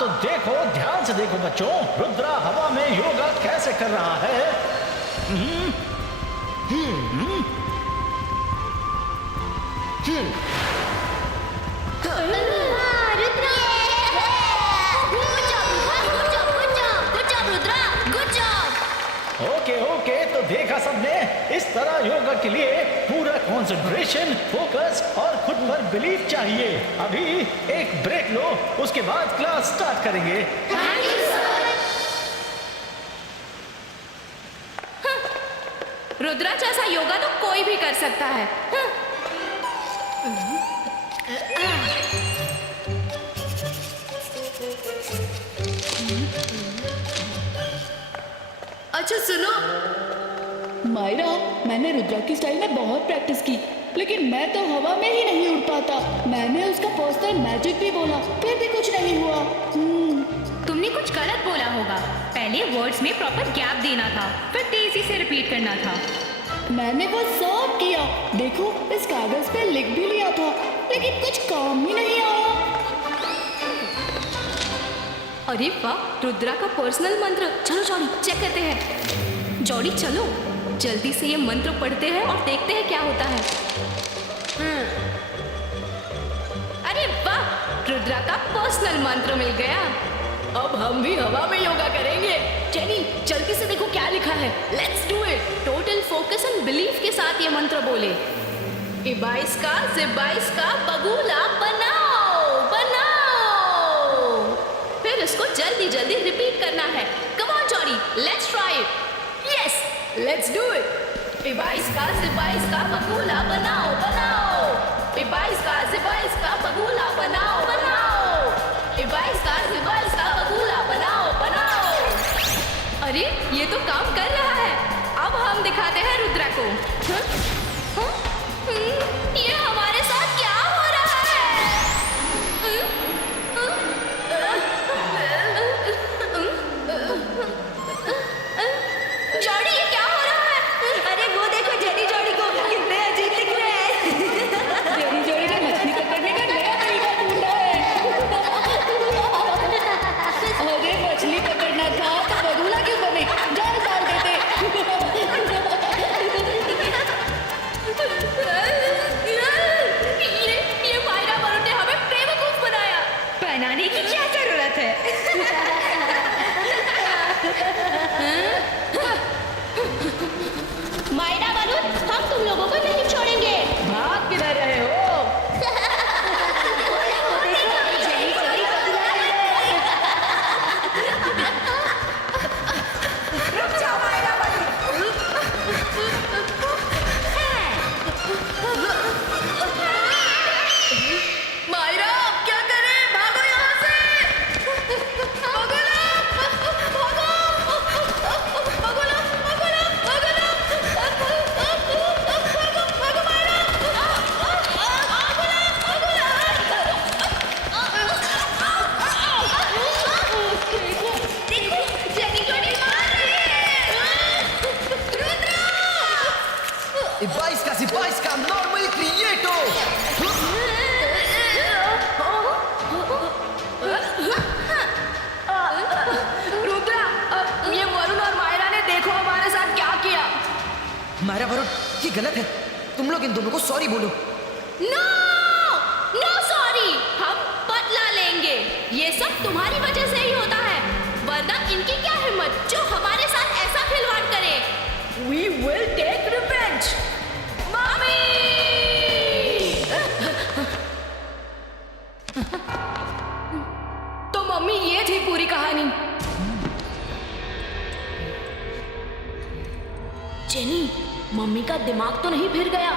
तो देखो, ध्यान से देखो बच्चों, रुद्रा हवा में योगा कैसे कर रहा है। ओके ओके, तो देखा सबने, इस तरह योगा के लिए पूरा कंसंट्रेशन, फोकस और खुद पर बिलीफ चाहिए। अभी एक ब्रेक लो, उसके बाद क्लास स्टार्ट करेंगे। रुद्रा जैसा योगा तो कोई भी कर सकता है। अच्छा सुनो मायरा, मैंने रुद्रा की स्टाइल में बहुत प्रैक्टिस की, लेकिन मैं तो हवा में ही नहीं उड़ पाता। मैंने उसका पर्सनल मैजिक भी बोला, फिर भी कुछ नहीं हुआ। तुमने कुछ गलत बोला होगा। पहले वर्ड्स में प्रॉपर गैप देना था, फिर तेजी से रिपीट करना था। मैंने वो सब किया, देखो इस कागज पे लिख भी लिया था, लेकिन कुछ काम ही नहीं आया। अरे वाह, रुद्रा का पर्सनल मंत्र। चलो जॉडी चेक करते हैं। जॉडी चलो, जल्दी से ये मंत्र पढ़ते हैं और देखते हैं क्या होता है। अरे वाह, रुद्रा का पर्सनल मंत्र मिल गया। अब हम भी हवा में योगा करेंगे। जेनी जल्दी से देखो क्या लिखा है। Let's do it. Total focus and belief के साथ ये मंत्र बोले। इबाइस का जिबाइस का बगुला बनाओ बनाओ। फिर इसको जल्दी जल्दी रिपीट करना है। Come on Jody, let's try it. Yes, let's do it. इबाइस का जिबाइस का बगुला बनाओ बनाओ। इबाइस का जिबाइस का बगुला बनाओ बनाओ। इबाइस का जिबाइस का बगुला बनाओ बनाओ। अरे ये तो काम कर रहा है। अब हम दिखाते हैं रुद्रा को। ये हमारे साथ क्या हो रहा है? जॉडी ये क्या हो रहा है? अरे वो देखो जेनी जॉडी को, कितने अजीब दिख रहे हैं। जेनी जॉडी ने मछली पकड़ने का नया तरीका ढूंढा है। अरे मछली पकड़ना था तो बगुला क्यों बने, जाल डाल देते। ये मायरा वरुण ने हमें बेवकूफ बनाया। बनाने की क्या जरूरत है? मायरा वरुण, हम तुम लोगों को नहीं छोड़ेंगे। भाग किधर रहे हो? रुक जाओ मायरा वाली। मायरा अब क्या करें? भागो यहाँ से। बगुला, भागो। बगुला, बगुला, बगुला। भागो मायरा। देखो, जेनी जॉडी मार रही है। रुद्रा! इबाइस का सिबाइस का नॉर्मल क्रिएटो। रुद्रा, ये वरुण और मायरा ने देखो हमारे साथ क्या किया। मायरा वरुण, ये गलत है। तुम लोग इन दोनों को सॉरी बोलो। नो नो सॉरी, हम बदला लेंगे। ये सब तुम्हारी वजह से ही होता है, वरना इनकी क्या हिम्मत जो हमारे साथ ऐसा खिलवाड़ करे। We will take revenge, mummy. तो मम्मी ये थी पूरी कहानी। जेनी, मम्मी का दिमाग तो नहीं फिर गया?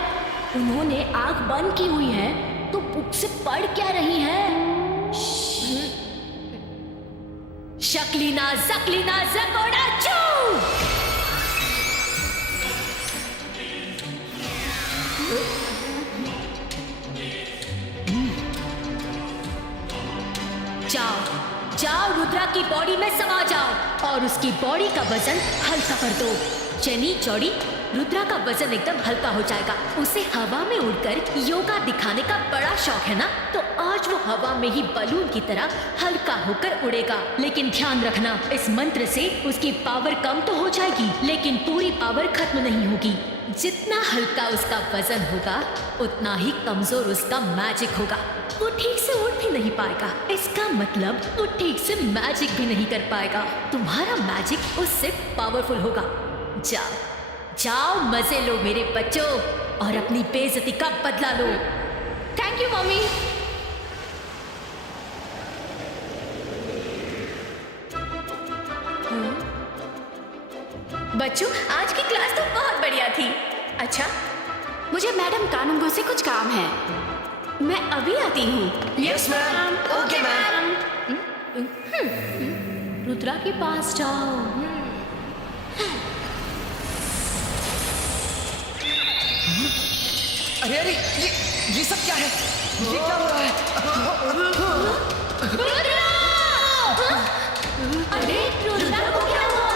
उन्होंने आंख बंद की हुई है तो बुक से पढ़ क्या रही हैं? शकलीना जकलीना जकोड़ा चू। जाओ जाओ, रुद्रा की बॉडी में समा जाओ और उसकी बॉडी का वजन हल्का कर दो। जेनी जॉडी, रुद्रा का वजन एकदम हल्का हो जाएगा। उसे हवा में उड़कर योगा दिखाने का बड़ा शौक है ना, तो आज वो हवा में ही बलून की तरह हल्का होकर उड़ेगा। लेकिन ध्यान रखना, इस मंत्र से उसकी पावर कम तो हो जाएगी, लेकिन पूरी पावर खत्म नहीं होगी। जितना हल्का उसका वजन होगा, उतना ही कमजोर उसका मैजिक होगा। वो ठीक से उड़ भी नहीं पाएगा। इसका मतलब वो ठीक से मैजिक भी नहीं कर पाएगा। तुम्हारा मैजिक उससे पावरफुल होगा। जाओ जाओ, मजे लो मेरे बच्चों, और अपनी बेइज्जती का बदला लो। Thank you mummy. बच्चों, आज की क्लास तो बहुत बढ़िया थी। अच्छा, मुझे मैडम कानूंगो से कुछ काम है, मैं अभी आती हूँ। Yes, ma'am. Okay, ma'am. Rudra के पास जाओ। अरे अरे, ये सब क्या है? ये क्या हो रहा है? अरे रुद्रा को क्या हुआ?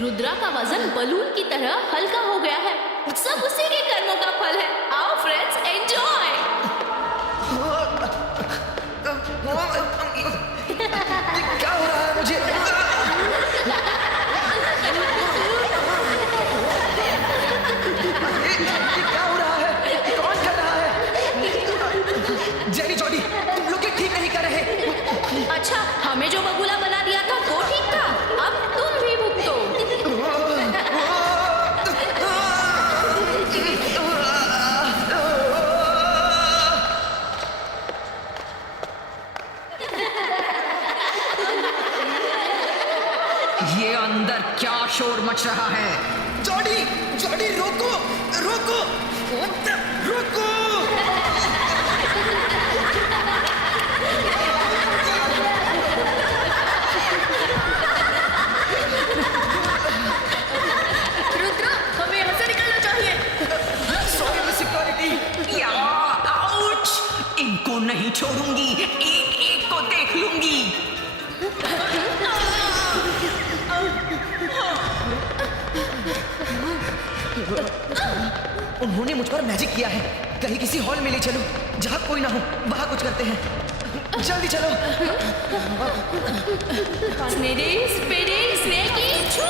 रुद्रा का वजन बलून की तरह हल्का हो गया है। सब उसी के कर्मों का फल है। आओ फ्रेंड्स, एंजॉय। क्या हो रहा है मुझे? ये क्या हो रहा है? कौन कर रहा है? जेनी जॉडी, तुम लोग ये ठीक नहीं कर रहे। अच्छा, हमें जो बगुला बना दिया था वो ठीक था, अब तुम भी भुगतो। ये अंदर क्या शोर मच रहा है? जॉडी, जॉडी रोको, रोको, रोको। रुद्रा, हमें यहाँ से निकलना चाहिए। Sorry security. या, आउच! इनको नहीं छोड़ूंगी, एक एक को देख लूंगी। उन्होंने मुझ पर मैजिक किया है। कहीं किसी हॉल में ले चलो जहाँ कोई ना हो, वहाँ कुछ करते हैं। जल्दी चलो। स्नेडी, स्पीडी, स्नेकी, छू।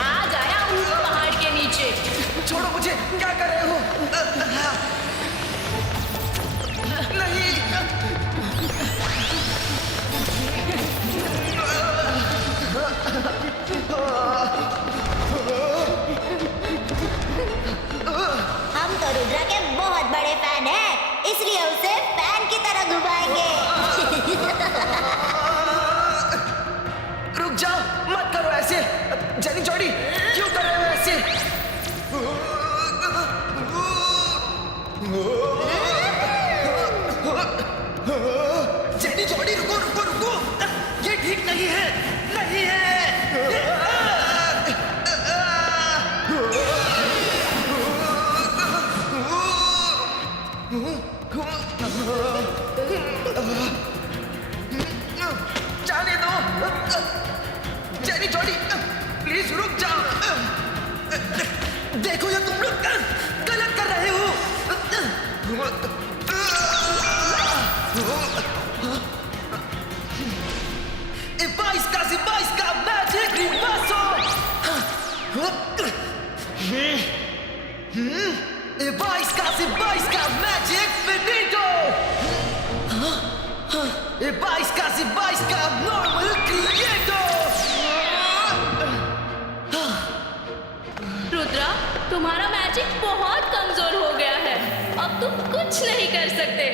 आ गया हूँ पहाड़ के नीचे। छोड़ो मुझे, क्या कर रहे हो? नहीं। हम तो रुद्रा के बहुत बड़े फैन हैं, इसलिए उसे फैन की तरह घुमाएंगे। रुक जाओ, मत करो ऐसे। जेनी जॉडी, क्यों कर रहे हो ऐसे? जेनी जॉडी, रुको रुको रुको, ये ठीक नहीं है, नहीं है। जाने दो। जेनी जॉडी, प्लीज रुक जाओ। देखो ये तुम लोग गलत कर रहे हो। बाईस का मैजिक रिवर्सो। 22 का मैजिक फिनिटो। 22 का नॉर्मल क्रिएटो। रुद्रा, तुम्हारा मैजिक बहुत कमजोर हो गया है, अब तुम कुछ नहीं कर सकते।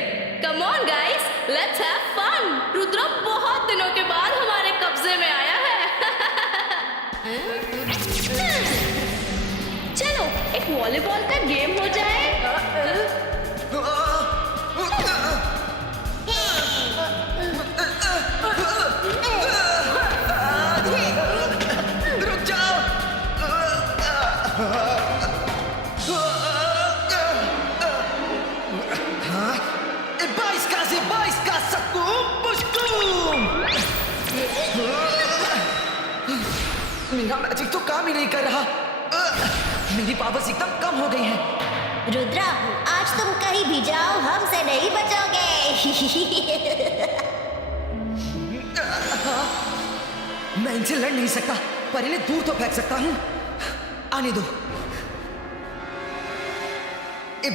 Come on guys, let's have fun. Rudra बहुत दिनों के बाद हमारे कब्जे में आया है। चलो एक वॉलीबॉल का गेम हो जाए। रुक जाओ। 22 का मैजिक तो काम ही नहीं कर रहा। मेरी पावर्स एकदम कम हो गई हैं। रुद्रा, आज तुम कहीं भी जाओ हमसे नहीं बचोगे। मैं इनसे लड़ नहीं सकता, पर इन्हें दूर तो फेंक सकता हूँ। आने दो।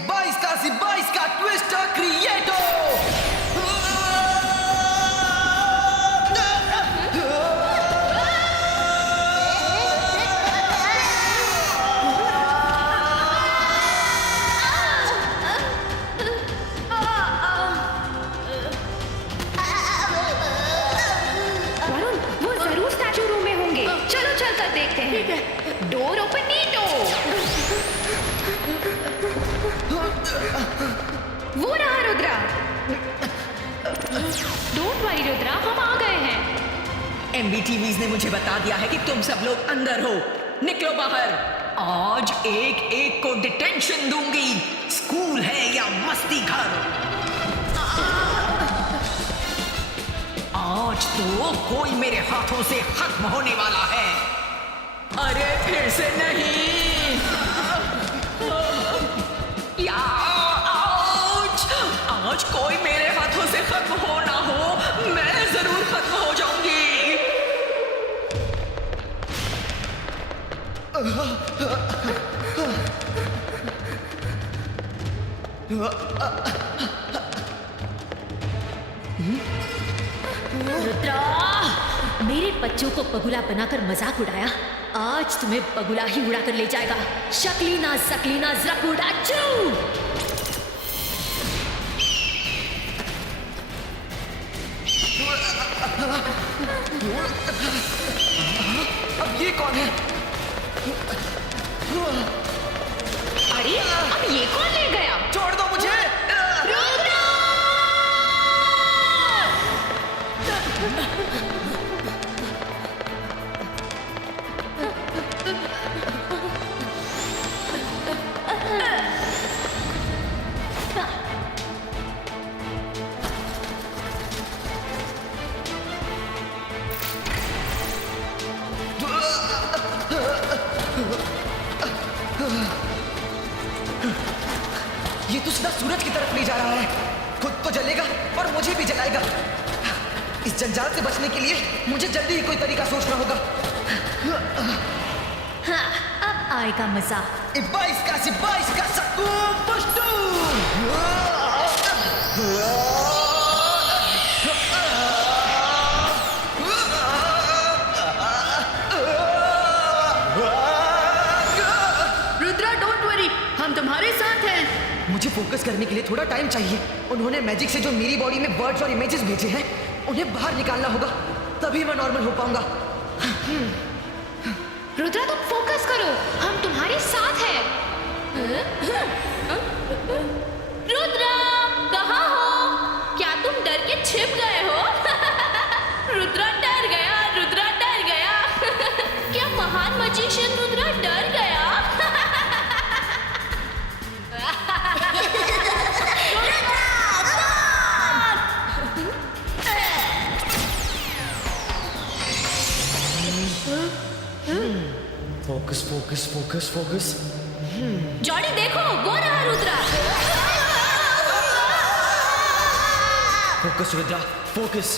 22 का ट्विस्टर क्रिएटो। वरुण, वो जरूर स्टैचू रूम में होंगे। चलो चलकर देखते हैं। ठीक है। डोर ओपन नीटो। वो रहा रुद्रा। डोंट वरी रुद्रा, हम आ गए हैं। MBTVs ने मुझे बता दिया है कि तुम सब लोग अंदर हो। निकलो बाहर। आज एक एक को डिटेंशन दूंगी। स्कूल है या मस्ती घर। आज तो कोई मेरे हाथों से खत्म होने वाला है। अरे फिर से नहीं। या आज कोई मेरे हाथों से खत्म हो ना हो, मैं जरूर खत्म हो जाऊंगी। रुद्रा, मेरे बच्चों को बगुला बनाकर मजाक उड़ाया, आज तुम्हें बगुला ही उड़ाकर ले जाएगा। शकलीना सकलीना जरकुड़ा चू। अब ये कौन है? अरे, अब ये कौन ले गया? छोड़ दो मुझे। ये तो सीधा सूरज की तरफ ले जा रहा है। खुद तो जलेगा और मुझे भी जलाएगा। इस जंजाल से बचने के लिए मुझे जल्दी ही कोई तरीका सोचना होगा। हाँ, अब आएगा मजा। 22 का सकून पुष्टू। रुद्रा, डोंट वरी, हम तुम्हारे साथ हैं। मुझे फोकस करने के लिए थोड़ा टाइम चाहिए। उन्होंने मैजिक से जो मेरी बॉडी में वर्ड्स और इमेजेस भेजे हैं, उन्हें बाहर निकालना होगा, तभी मैं नॉर्मल हो पाऊंगा। रुद्रा, तुम फोकस करो, हम तुम्हारे साथ हैं। रुद्रा, कहाँ हो? क्या तुम डर के छिप गए हो? रुद्रा डर गया, रुद्रा डर गया। क्या महान मजिशियन रुद्रा डर गया? फोकस। जॉनी देखो, वो रहा Rudra. Focus Rudra, focus.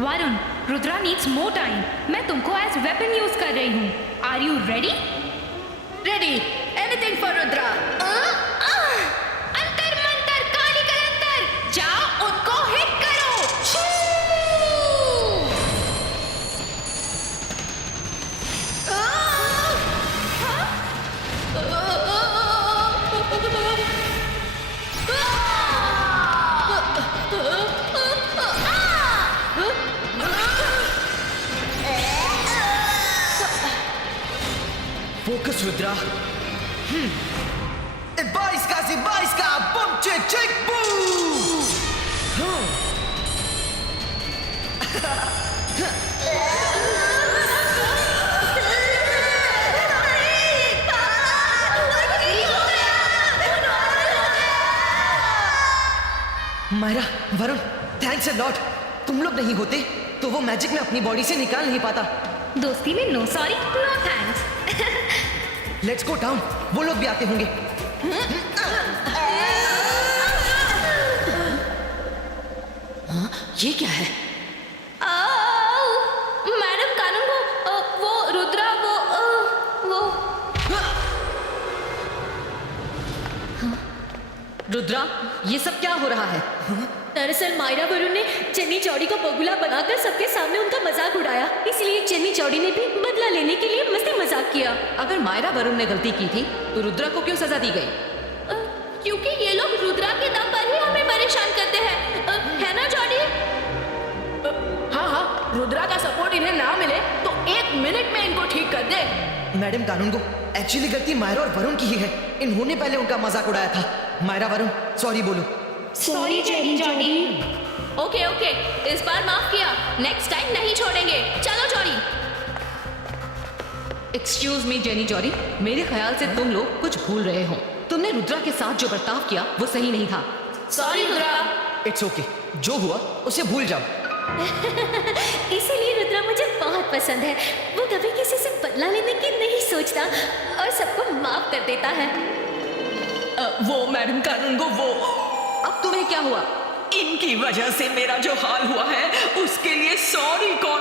Varun, Rudra needs more time. मैं तुमको एज वेपन यूज कर रही हूँ। Are you ready? Ready, anything for Rudra. अंतर मंतर काली कलंतर, जाओ उनको हिट करो। छू! फोकस रुद्रा। 22 का बम चिक बूम। Myra, Varun, thanks a lot. तुम लोग नहीं होते तो वो मैजिक में अपनी बॉडी से निकाल नहीं पाता। दोस्ती में no sorry no thanks. Let's go down, वो लोग भी आते होंगे। ये क्या है? मैडम कानून को वो रुद्रा वो रुद्रा, ये सब क्या हो रहा है? दरअसल मायरा वरुण ने चन्नी चौड़ी को बगुला बनाकर सबके सामने उनका मजाक उड़ाया, इसलिए चन्नी चौड़ी ने भी बदला लेने के लिए मस्ती मजाक किया। अगर मायरा वरुण ने गलती की थी तो रुद्रा को क्यों सजा दी गई? क्योंकि ये लोग रुद्रा के दम पर ही हमें परेशान करते हैं, है ना जॉडी? हाँ, रुद्रा का सपोर्ट इन्हें ना मिले तो 1 मिनट में इनको ठीक कर दे। मैडम कानून को एक्चुअली गलती मायरा और वरुण की ही है। इन्होंने पहले उनका मजाक उड़ाया था। मायरा, वरुण, सॉरी बोलो। Sorry cherry Jordi. ओके, इस बार माफ किया, नेक्स्ट टाइम नहीं छोड़ेंगे। चलो जॉडी। एक्सक्यूज मी जेनी जॉरी, मेरे ख्याल से तुम लोग कुछ भूल रहे हो। तुमने रुद्रा के साथ जो बर्ताव किया वो सही नहीं था। सॉरी रुद्रा। इट्स ओके, जो हुआ उसे भूल जाओ। इसीलिए रुद्रा मुझे बहुत पसंद है। वो कभी किसी से बदला लेने की नहीं सोचता और सबको माफ कर देता है। वो मैडम कानून को वो, अब तुम्हें क्या हुआ? इनकी वजह से मेरा जो हाल हुआ है उसके लिए सॉरी कौन